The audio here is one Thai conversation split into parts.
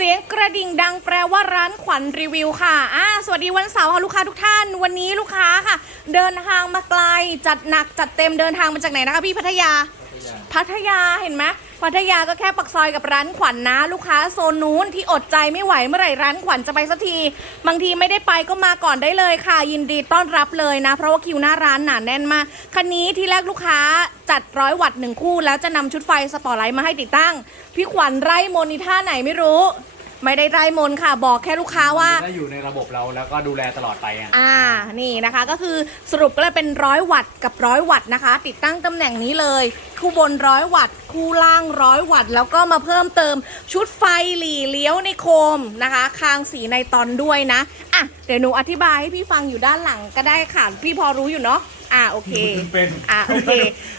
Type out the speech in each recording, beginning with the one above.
เสียงกระดิ่งดังแปลว่าร้านขวัญรีวิวค่ะอ่าสวัสดีวันเสาร์ค่ะลูกค้าทุกท่าน วันนี้ลูกค้าค่ะ เดินทางมาไกลจัดหนักจัดเต็มเดินทางมาจากไหนนะคะพี่พัทยา พัทยาเห็นไหมพัทยาก็แค่ปักซอยกับร้านขวัญนะ ลูกค้าโซนนู้นที่อดใจไม่ไหวเมื่อไหร่ร้านขวัญจะไปสักที บางทีไม่ได้ไปก็มาก่อนได้เลยค่ะ ยินดีต้อนรับเลยนะ เพราะว่าคิวหน้าร้านหนาแน่นมากคันนี้ที่แรกลูกค้าจัดร้อยวัตต์หนึ่งคู่ แล้วจะนำชุดไฟสปอร์ตไลท์มาให้ติดตั้งพี่ขวัญไร่มนต์นีท่าไหนไม่รู้ ไม่ได้ไร่มนต์ค่ะ บอกแค่ลูกค้าว่า ถ้าอยู่ในระบบเราแล้วก็ดูแลตลอดไปอะ อ่า นี่นะคะก็คือสรุปก็เลยเป็นร้อยวัตต์กับร้อยวัตต์นะคะ ติดตั้งตำแหน่งนี้เลย คู่บนร้อยวัตต์คู่ล่างร้อยวัตต์แล้วก็มาเพิ่มเติมชุดไฟหลีเลี้ยวในโคมนะคะ คางสีในตอนด้วยนะ อะ เดี๋ยวหนูอธิบายให้พี่ฟังอยู่ด้านหลังก็ได้ค่ะ พี่พอรู้อยู่เนาะอ่าโอเคดูจนเป็นอะโอเค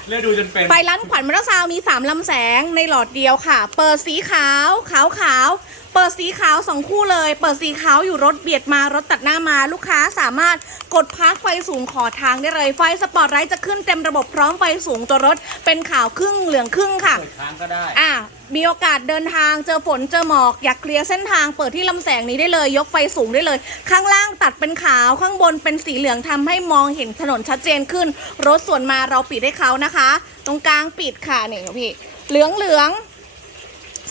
เลือกดูจนเป็น ไฟร้านขวัญมอเตอร์ซาวน์มี 3 ลำแสงในหลอดเดียวค่ะ เปิดสีขาว ขาวขาวเปิดสีขาว2คู่เลย เปิดสีขาวอยู่รถเบียดมารถตัดหน้ามาลูกค้าสามารถกดพาร์คไฟสูงขอทางได้เลย ไฟสปอร์ตไลท์จะขึ้นเต็มระบบพร้อมไฟสูงตัวรถ เป็นขาวครึ่งเหลืองครึ่งค่ะ เปิดค้างก็ได้อะมีโอกาสเดินทางเจอฝนเจอหมอกอยากเคลียร์เส้นทางเปิดที่ลำแสงนี้ได้เลย ยกไฟสูงได้เลย ข้างล่างตัดเป็นขาวข้างบนเป็นสีเหลืองทำให้มองเห็นถนนชัดเจนขึ้น รถส่วนมาเราปิดให้เขานะคะ ตรงกลางปิดค่ะเนี่ยพี่ เหลืองเหลือง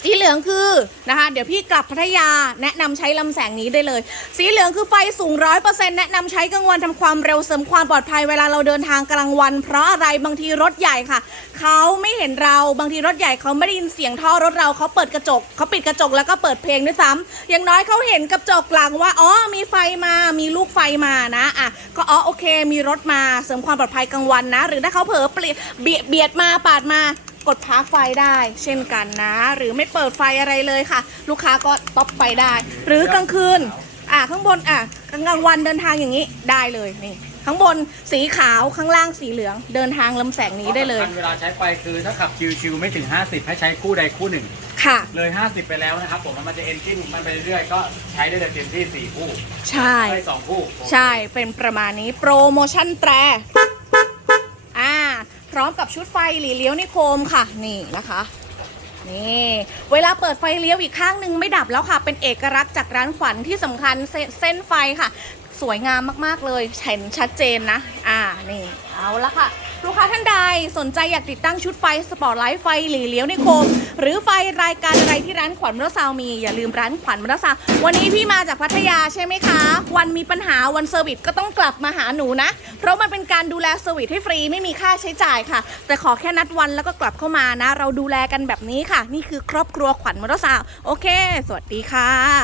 สีเหลืองคือนะคะ เดี๋ยวพี่กลับพัทยาแนะนำใช้ลำแสงนี้ได้เลย สีเหลืองคือไฟสูงร้อยเปอร์เซ็นต์แนะนำใช้กลางวันทำความเร็วเสริมความปลอดภัยเวลาเราเดินทางกลางวัน เพราะอะไรบางทีรถใหญ่ค่ะเขาไม่เห็นเราบางทีรถใหญ่เขาไม่ได้ยินเสียงท่อรถเราเขาเปิดกระจกเขาปิดกระจกแล้วก็เปิดเพลงด้วยซ้ำอย่างน้อยเขาเห็นกระจกหลังว่าอ๋อมีไฟมามีลูกไฟมานะอะก็อ๋อโอเค มีรถมาเสริมความปลอดภัยกลางวันนะ หรือถ้าเขาเผลอเบียดมาปาดมา กดพาร์คไฟได้ เช่นกันนะ หรือไม่เปิดไฟอะไรเลยค่ะ ลูกค้าก็ต๊อปไฟได้ หรือกลางคืนอะข้างบนอะกลางวันเดินทางอย่างนี้ได้เลยนี่ข้างบนสีขาวข้างล่างสีเหลือง เดินทางลำแสงนี้ได้เลยพราะสำคัญเวลาใช้ไฟคือถ้าขับชิวๆไม่ถึง 50 ให้ใช้คู่ใดคู่หนึ่งค่ะ เลย 50 ไปแล้วนะครับผมมันจะเอนจิ้นมันไปเรื่อยๆก็ใช้ได้เต็มที่ 4 คู่ ใช่ได้สองคู่ ใช่เป็นประมาณนี้โปรโมชั่นแตรอ่าพ ร้อมกับชุดไฟหลีเลี้ยวนิโคมค่ะนี่นะคะนี่เวลาเปิดไฟเลี้ยวอีกข้างหนึ่งไม่ดับแล้วค่ะ เป็นเอกลักษณ์จากร้านขวัญที่สำคัญเส้นเส้นไฟค่ะ สวยงามมากๆเลยเห็นชัดเจนนะ อ่านี่เอาละค่ะ ลูกค้าท่าน สนใจอยากติดตั้งชุดไฟสปอร์ตไลท์ไฟหลีเลี้ยวในโคม หรือไฟรายการอะไรที่ร้านขวัญมร์ซาวมีอย่าลืมร้านขวัญมร์ซาววันนี้พี่มาจากพัทยาใช่ไหมคะ วันมีปัญหาวันเซอร์วิสก็ต้องกลับมาหาหนูนะ เพราะมันเป็นการดูแลเซอร์วิสให้ฟรีไม่มีค่าใช้จ่ายค่ะ แต่ขอแค่นัดวันแล้วก็กลับเข้ามานะ เราดูแลกันแบบนี้ค่ะ นี่คือครอบครัวขวัญมร์ซาวโอเค สวัสดีค่ะ